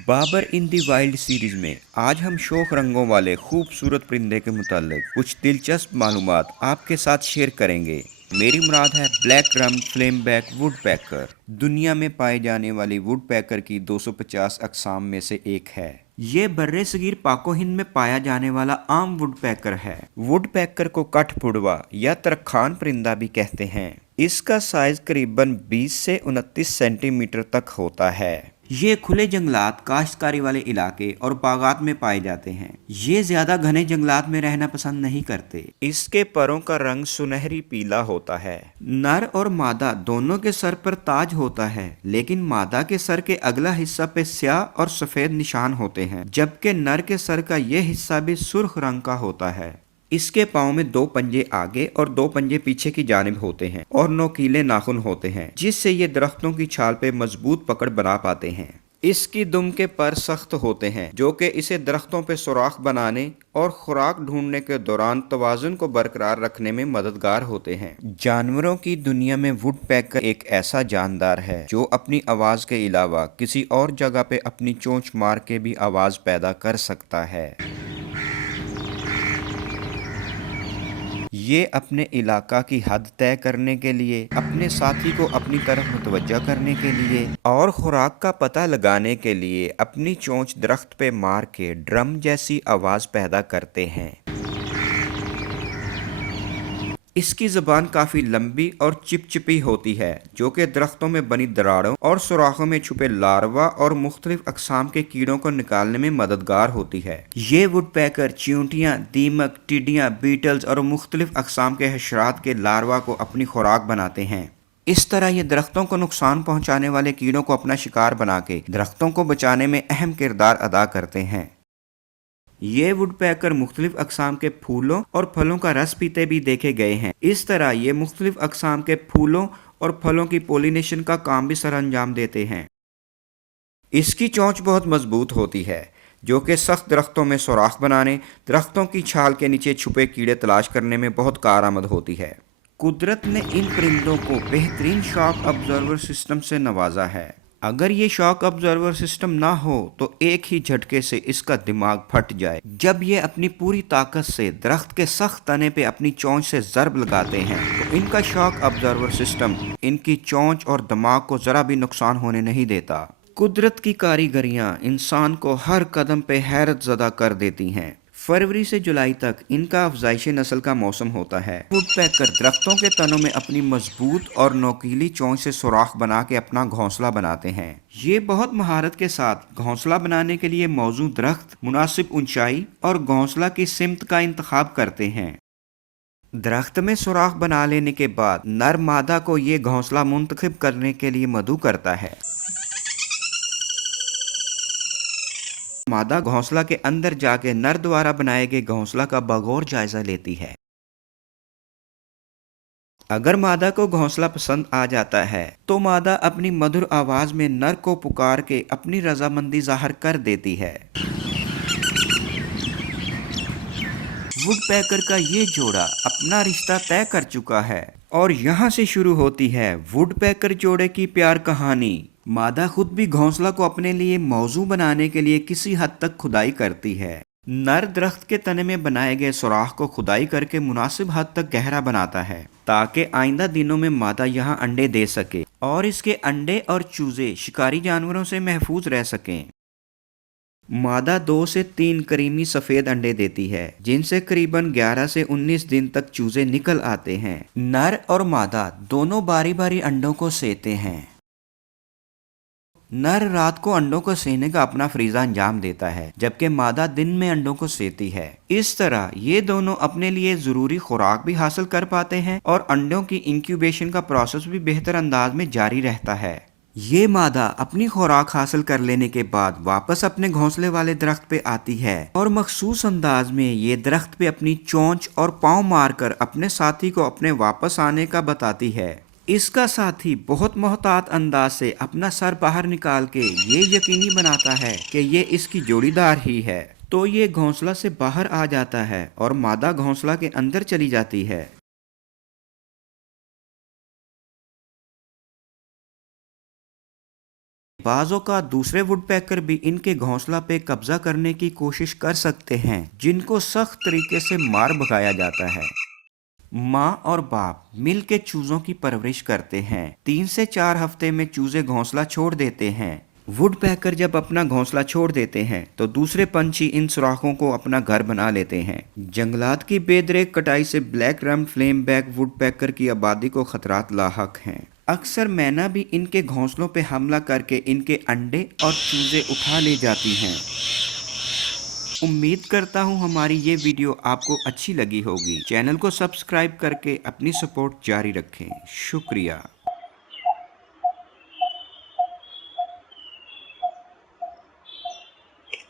बाबर इन दी wild series में आज हम शोख रंगों वाले खूबसूरत परिंदे के मुतालिक कुछ दिलचस्प मालूमात आपके साथ शेयर करेंगे। मेरी मुराद है ब्लैक ड्रम फ्लेम बैक वुड पैकर। दुनिया में पाए जाने वाली वुड पैकर की 250 अकसाम में से एक है। ये बर्रे सगीर पाको हिंद में पाया जाने वाला आम वुड पैकर है। वुड पैकर को कठपुड़वा या तरखान परिंदा भी कहते हैं। इसका साइज करीबन 20 से 29 सेंटीमीटर तक होता है। ये खुले जंगलात, काश्तकारी वाले इलाके और बागात में पाए जाते हैं। ये ज्यादा घने जंगलात में रहना पसंद नहीं करते। इसके परों का रंग सुनहरी पीला होता है। नर और मादा दोनों के सर पर ताज होता है, लेकिन मादा के सर के अगला हिस्सा पे स्याह और सफेद निशान होते हैं, जबकि नर के सर का यह हिस्सा भी सुर्ख रंग का होता है। इसके पाँव में 2 पंजे आगे और 2 पंजे पीछे की जानिब होते हैं और नोकीले नाखून होते हैं, जिससे ये दरख्तों की छाल पे मजबूत पकड़ बना पाते हैं। इसकी दुम के पर सख्त होते हैं, जो कि इसे दरख्तों पे सुराख बनाने और खुराक ढूंढने के दौरान तवाजुन को बरकरार रखने में मददगार होते हैं। जानवरों की दुनिया में वुड पैकर एक ऐसा जानदार है जो अपनी आवाज के अलावा किसी और जगह पे अपनी चोंच मार के भी आवाज पैदा कर सकता है। ये अपने इलाका की हद तय करने के लिए, अपने साथी को अपनी तरफ मुतवज्जा करने के लिए और खुराक का पता लगाने के लिए अपनी चोंच दरख्त पे मार के ड्रम जैसी आवाज पैदा करते हैं। इसकी ज़बान काफ़ी लंबी और चिपचिपी होती है, जो कि दरख्तों में बनी दरारों और सुराखों में छुपे लार्वा और मुख्तलिफ अकसाम के कीड़ों को निकालने में मददगार होती है। ये वुडपैकर चींटियाँ, दीमक, टिड्डियाँ, बीटल्स और मुख्तलिफ अकसाम के हशरात के लार्वा को अपनी खुराक बनाते हैं। इस तरह ये दरख्तों को नुकसान पहुँचाने वाले कीड़ों को अपना शिकार बना के दरख्तों को बचाने में अहम किरदार अदा करते हैं। ये वुडपैकर मुख्तलिफ अकसाम के फूलों और फलों का रस पीते भी देखे गए हैं। इस तरह ये मुख्तलिफ अकसाम के फूलों और फलों की पोलिनेशन का काम भी सर अंजाम देते हैं। इसकी चोंच बहुत मजबूत होती है, जो कि सख्त दरख्तों में सुराख बनाने, दरख्तों की छाल के नीचे छुपे कीड़े तलाश करने में बहुत कारआमद होती है। कुदरत ने इन परिंदों को बेहतरीन शॉक ऑब्जर्वर सिस्टम से नवाजा है। अगर ये शॉक ऑब्जर्वर सिस्टम ना हो तो एक ही झटके से इसका दिमाग फट जाए। जब ये अपनी पूरी ताकत से दरख्त के सख्त तने पे अपनी चोंच से ज़रब लगाते हैं तो इनका शॉक ऑब्जर्वर सिस्टम इनकी चोंच और दिमाग को ज़रा भी नुकसान होने नहीं देता। कुदरत की कारीगरियाँ इंसान को हर कदम पे हैरत ज़दा कर देती हैं। फरवरी से जुलाई तक इनका अफजाइश नस्ल का मौसम होता है। वुडपैकर दरख्तों के तनों में अपनी मजबूत और नोकीली चोंच से सुराख बना के अपना घोंसला बनाते हैं। ये बहुत महारत के साथ घोंसला बनाने के लिए मौजूद दरख्त, मुनासिब ऊंचाई और घोंसला की सिमत का इंतखाब करते हैं। दरख्त में सुराख बना लेने के बाद नर मादा को ये घोंसला मुंतखब करने के लिए मदऊ करता है। मादा घोंसला के अंदर जाके नर द्वारा बनाए गए घोंसला का बगौर जायजा लेती है। अगर मादा को घोंसला पसंद आ जाता है तो मादा अपनी मधुर आवाज में नर को पुकार के अपनी रजामंदी जाहिर कर देती है। वुडपैकर का ये जोड़ा अपना रिश्ता तय कर चुका है और यहाँ से शुरू होती है वुडपैकर जोड़े की प्यार कहानी। मादा खुद भी घोंसला को अपने लिए मौजू बनाने के लिए किसी हद तक खुदाई करती है। नर दरख्त के तने में बनाए गए सुराख को खुदाई करके मुनासिब हद तक गहरा बनाता है, ताकि आइंदा दिनों में मादा यहाँ अंडे दे सके और इसके अंडे और चूजे शिकारी जानवरों से महफूज रह सकें। मादा 2 से 3 करीमी सफेद अंडे देती है, जिनसे करीबन 11 से 19 दिन तक चूजे निकल आते हैं। नर और मादा दोनों बारी बारी अंडों को सेते हैं। नर रात को अंडों को सेने का अपना फरीजा अंजाम देता है, जबकि मादा दिन में अंडों को सेती है। इस तरह ये दोनों अपने लिए जरूरी खुराक भी हासिल कर पाते हैं और अंडों की इंक्यूबेशन का प्रोसेस भी बेहतर अंदाज में जारी रहता है। ये मादा अपनी खुराक हासिल कर लेने के बाद वापस अपने घोंसले वाले दरख्त पे आती है और मखसूस अंदाज में ये दरख्त पे अपनी चोंच और पाँव मारकर अपने साथी को अपने वापस आने का बताती है। इसका साथी बहुत मोहतात अंदाज से अपना सर बाहर निकाल के ये यकीनी बनाता है कि ये इसकी जोड़ीदार ही है, तो ये घोंसला से बाहर आ जाता है और मादा घोंसला के अंदर चली जाती है। बाज़ औक़ात दूसरे वुडपेकर भी इनके घोंसला पे कब्जा करने की कोशिश कर सकते हैं, जिनको सख्त तरीके से मार भगाया जाता है। माँ और बाप मिल के चूजों की परवरिश करते हैं। 3 से 4 हफ्ते में चूजे घोंसला छोड़ देते हैं। वुडपेकर जब अपना घोंसला छोड़ देते हैं तो दूसरे पंछी इन सुराखों को अपना घर बना लेते हैं। जंगलात की बेदरेक कटाई से ब्लैक रम्ड फ्लेमबैक वुडपेकर की आबादी को खतरात लाहक हैं। अक्सर मैना भी इनके घोंसलों पे हमला करके इनके अंडे और चूजे उठा ले जाती हैं। उम्मीद करता हूँ हमारी ये वीडियो आपको अच्छी लगी होगी। चैनल को सब्सक्राइब करके अपनी सपोर्ट जारी रखें। शुक्रिया।